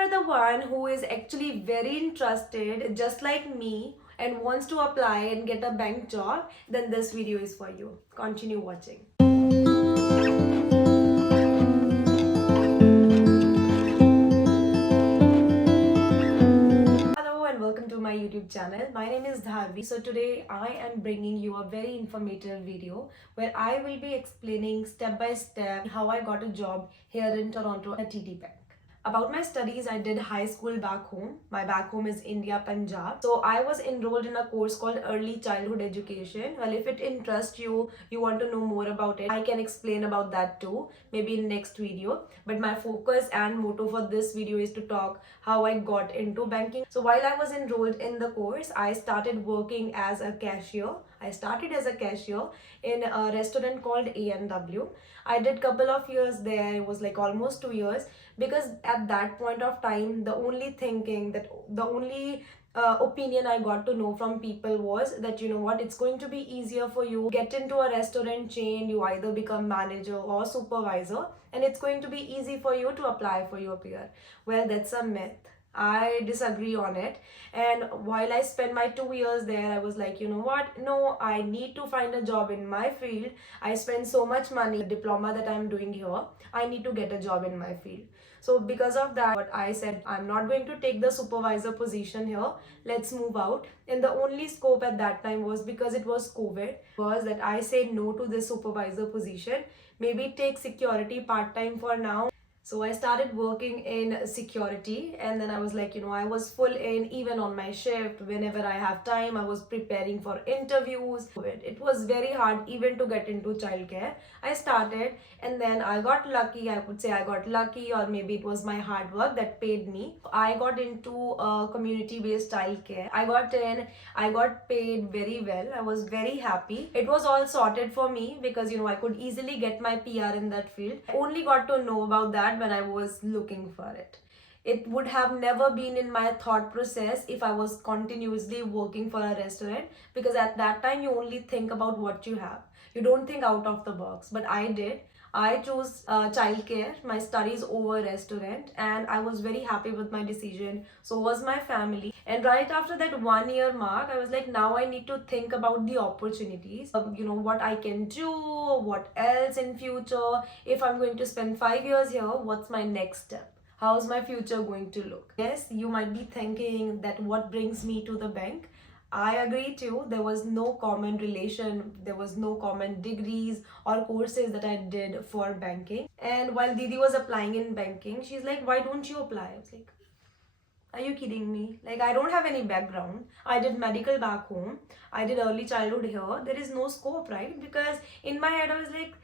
are the one who is actually very interested, just like me, and wants to apply and get a bank job, then this video is for you. Continue watching. Hello and welcome to my YouTube channel. My name is Dharvi. So today I am bringing you a very informative video where I will be explaining step by step how I got a job here in Toronto at TD Bank. About my studies, I did high school back home. My back home is India, Punjab. So I was enrolled in a course called Early Childhood Education. Well, if it interests you, you want to know more about it, I can explain about that too, maybe in next video. But my focus and motto for this video is to talk how I got into banking. So while I was enrolled in the course, I started working as a cashier. I started as a cashier in a restaurant called A&W. I did couple of years there. It was like almost 2 years, because at that point of time the only opinion I got to know from people was that, you know what, it's going to be easier for you get into a restaurant chain. You either become manager or supervisor, and it's going to be easy for you to apply for your peer. Well, that's a myth. I disagree on it. And while I spent my 2 years there, I was like, you know what? No, I need to find a job in my field. I spend so much money, the diploma that I'm doing here. I need to get a job in my field. So because of that, what I said, I'm not going to take the supervisor position here. Let's move out. And the only scope at that time was, because it was COVID, was that I said no to this supervisor position. Maybe take security part-time for now. So I started working in security, and then I was like, you know, I was full in even on my shift. Whenever I have time, I was preparing for interviews. It was very hard even to get into childcare. I started, and then I got lucky. I would say I got lucky, or maybe it was my hard work that paid me. I got into community-based childcare. I got in, I got paid very well. I was very happy. It was all sorted for me because, you know, I could easily get my PR in that field. I only got to know about that when I was looking for it. It would have never been in my thought process if I was continuously working for a restaurant, because at that time you only think about what you have. You don't think out of the box. But I did. I chose childcare, my studies over restaurant, and I was very happy with my decision. So was my family. And right after that 1 year mark, I was like, now I need to think about the opportunities of, you know, what I can do, what else in future. If I'm going to spend 5 years here, what's my next step? How's my future going to look? Yes, you might be thinking that what brings me to the bank. I agree too. There was no common relation, there was no common degrees or courses that I did for banking. And while Didi was applying in banking, she's like, why don't you apply? I was like, are you kidding me? Like, I don't have any background. I did medical back home. I did early childhood here. There is no scope, right? Because in my head, I was like,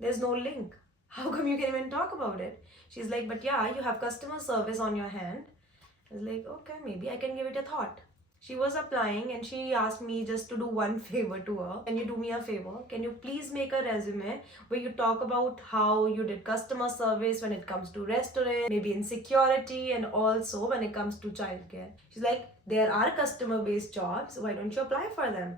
there's no link. How come you can even talk about it? She's like, but yeah, you have customer service on your hand. I was like, okay, maybe I can give it a thought. She was applying and she asked me just to do one favor to her. Can you do me a favor? Can you please make a resume where you talk about how you did customer service when it comes to restaurant, maybe in security, and also when it comes to childcare. She's like, there are customer based jobs. Why don't you apply for them?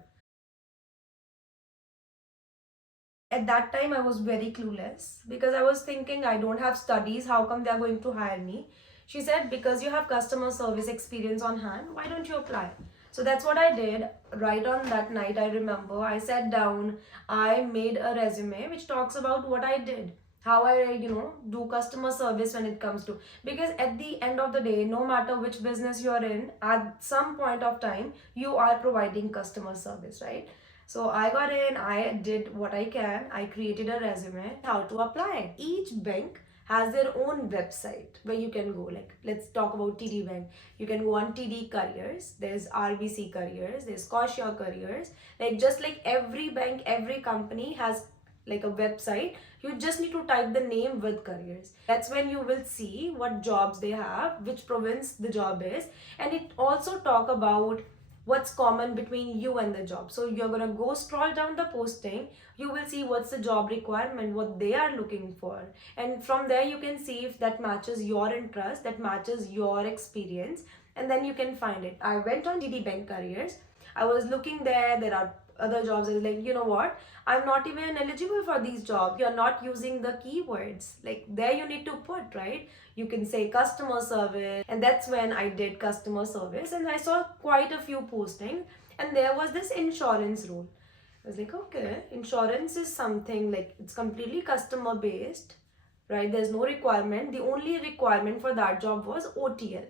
At that time, I was very clueless because I was thinking, I don't have studies. How come they are going to hire me? She said, because you have customer service experience on hand, why don't you apply? So that's what I did. Right on that night, I remember I sat down, I made a resume which talks about what I did, how I, you know, do customer service when it comes to, because at the end of the day, no matter which business you're in, at some point of time, you are providing customer service, right? So I got in, I did what I can, I created a resume, how to apply. Each bank has their own website where you can go. Like, let's talk about TD Bank. You can go on TD Careers, there's RBC Careers, there's Scotia Careers. Like, just like every bank, every company has like a website, you just need to type the name with careers. That's when you will see what jobs they have, which province the job is, and it also talk about what's common between you and the job. So you're gonna go scroll down the posting, you will see what's the job requirement, what they are looking for, and from there you can see if that matches your interest, that matches your experience, and then you can find it. I went on TD Bank Careers. I was looking there. There are other jobs, I was like, you know what, I'm not even eligible for these jobs. You're not using the keywords. Like there you need to put, right? You can say customer service. And that's when I did customer service, and I saw quite a few postings, and there was this insurance role. I was like, okay, insurance is something like it's completely customer based, right? There's no requirement. The only requirement for that job was OTL,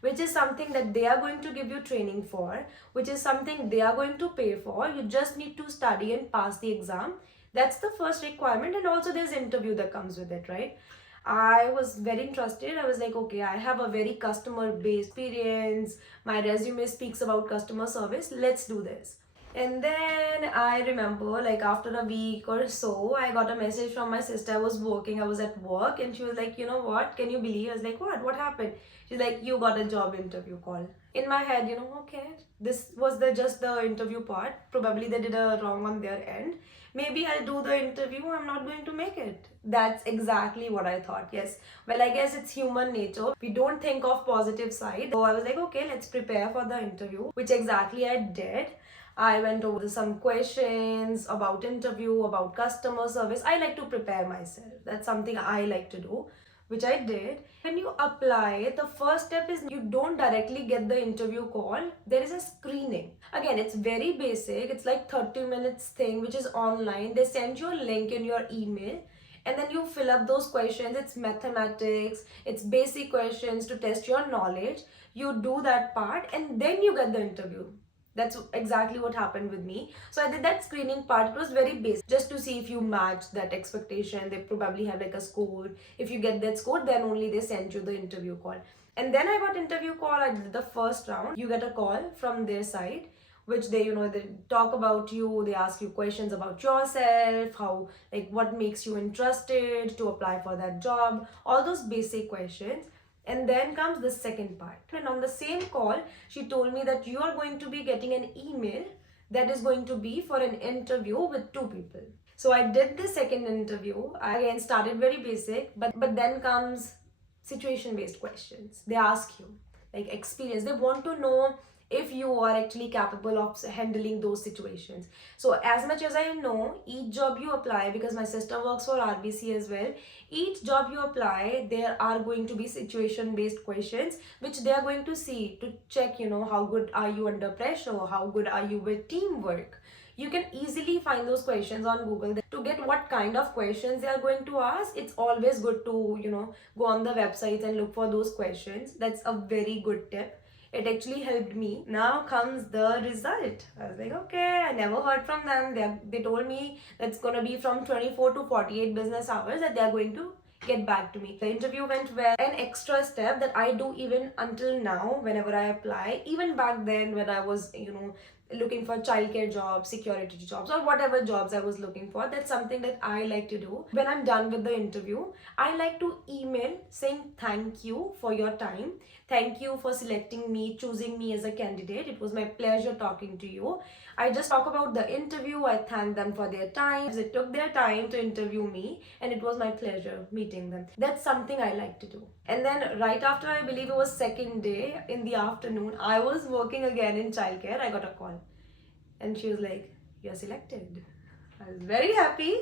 which is something that they are going to give you training for, which is something they are going to pay for. You just need to study and pass the exam. That's the first requirement, and also there's interview that comes with it, right? I was very interested. I was like, okay, I have a very customer based experience. My resume speaks about customer service. Let's do this. And then I remember, like, after a week or so, I got a message from my sister. I was working, I was at work, and she was like, you know what? Can you believe? I was like, what? What happened? She's like, you got a job interview call. In my head, okay, this was just the interview part. Probably they did a wrong on their end. Maybe I'll do the interview, I'm not going to make it. That's exactly what I thought. Yes. Well, I guess it's human nature. We don't think of positive side. So I was like, okay, let's prepare for the interview, which exactly I did. I went over some questions about interview, about customer service. I like to prepare myself. That's something I like to do, which I did. When you apply, the first step is you don't directly get the interview call. There is a screening. Again, it's very basic. It's like 30 minutes thing, which is online. They send you a link in your email, and then you fill up those questions. It's mathematics, it's basic questions to test your knowledge. You do that part, and then you get the interview. That's exactly what happened with me. So I did that screening part. It was very basic, just to see if you match that expectation. They probably have like a score. If you get that score, then only they send you the interview call. And then I got interview call. I did the first round. You get a call from their side, which they they talk about you. They ask you questions about yourself, how, like, what makes you interested to apply for that job, all those basic questions. And then comes the second part. And on the same call, she told me that you are going to be getting an email that is going to be for an interview with 2 people. So I did the second interview. I again started very basic, but then comes situation based questions. They ask you like experience. They want to know if you are actually capable of handling those situations. So as much as I know, each job you apply, because my sister works for RBC as well, each job you apply, there are going to be situation based questions which they are going to see to check, how good are you under pressure, how good are you with teamwork. You can easily find those questions on Google. To get what kind of questions they are going to ask, it's always good to go on the websites and look for those questions. That's a very good tip. It actually helped me. Now comes the result. I was like, okay, I never heard from them. They told me that's going to be from 24 to 48 business hours that they're going to get back to me. The interview went well. An extra step that I do even until now whenever I apply, even back then when I was, looking for childcare jobs, security jobs, or whatever jobs I was looking for, that's something that I like to do. When I'm done with the interview, I like to email saying thank you for your time. Thank you for selecting me, choosing me as a candidate. It was my pleasure talking to you. I just talk about the interview. I thank them for their time. They took their time to interview me, and it was my pleasure meeting them. That's something I like to do. And then right after, I believe it was second day in the afternoon, I was working again in childcare. I got a call, and she was like, "You're selected." I was very happy.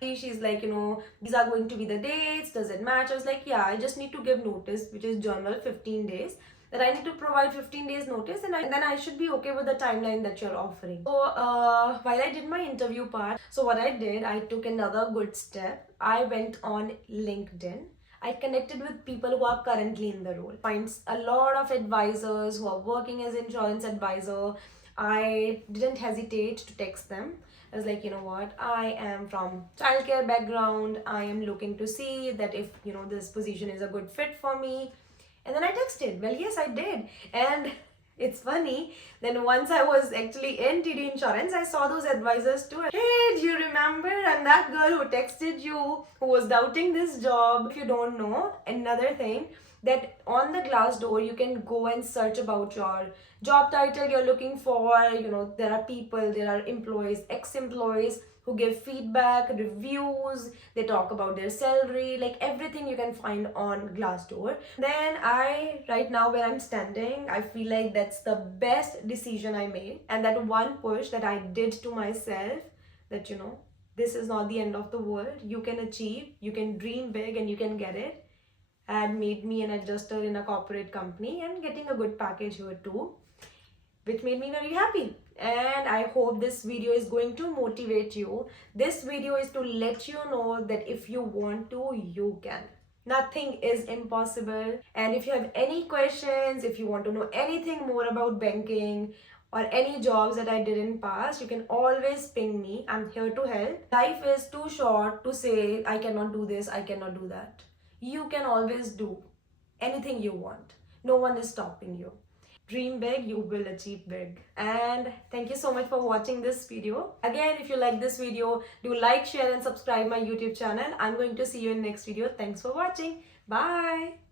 She's like, these are going to be the dates. Does it match? I was like, yeah, I just need to give notice, which is journal 15 days. That I need to provide 15 days notice, and then I should be okay with the timeline that you're offering. So while I did my interview part, so what I did, I took another good step. I went on LinkedIn. I connected with people who are currently in the role. Find a lot of advisors who are working as insurance advisor. I didn't hesitate to text them. I was like, you know what, I am from childcare background. I am looking to see that if, this position is a good fit for me. And then I texted. Well, yes, I did. And it's funny. Then once I was actually in TD Insurance, I saw those advisors too. Hey, do you remember? I'm that girl who texted you, who was doubting this job. If you don't know, another thing, that on the Glassdoor, you can go and search about your job title you're looking for. There are people, there are employees, ex-employees who give feedback, reviews, they talk about their salary, like everything you can find on Glassdoor. Then right now where I'm standing, I feel like that's the best decision I made. And that one push that I did to myself, that this is not the end of the world. You can achieve, you can dream big, and you can get it. Had made me an adjuster in a corporate company and getting a good package here too, which made me very happy. And I hope this video is going to motivate you. This video is to let you know that if you want to, you can. Nothing is impossible. And if you have any questions, if you want to know anything more about banking or any jobs that I did in past, you can always ping me. I'm here to help. Life is too short to say, I cannot do this, I cannot do that. You can always do anything you want. No one is stopping you. Dream big, you will achieve big. And thank you so much for watching this video. Again, if you like this video, do like, share and subscribe my YouTube channel. I'm going to see you in next video. Thanks for watching. Bye.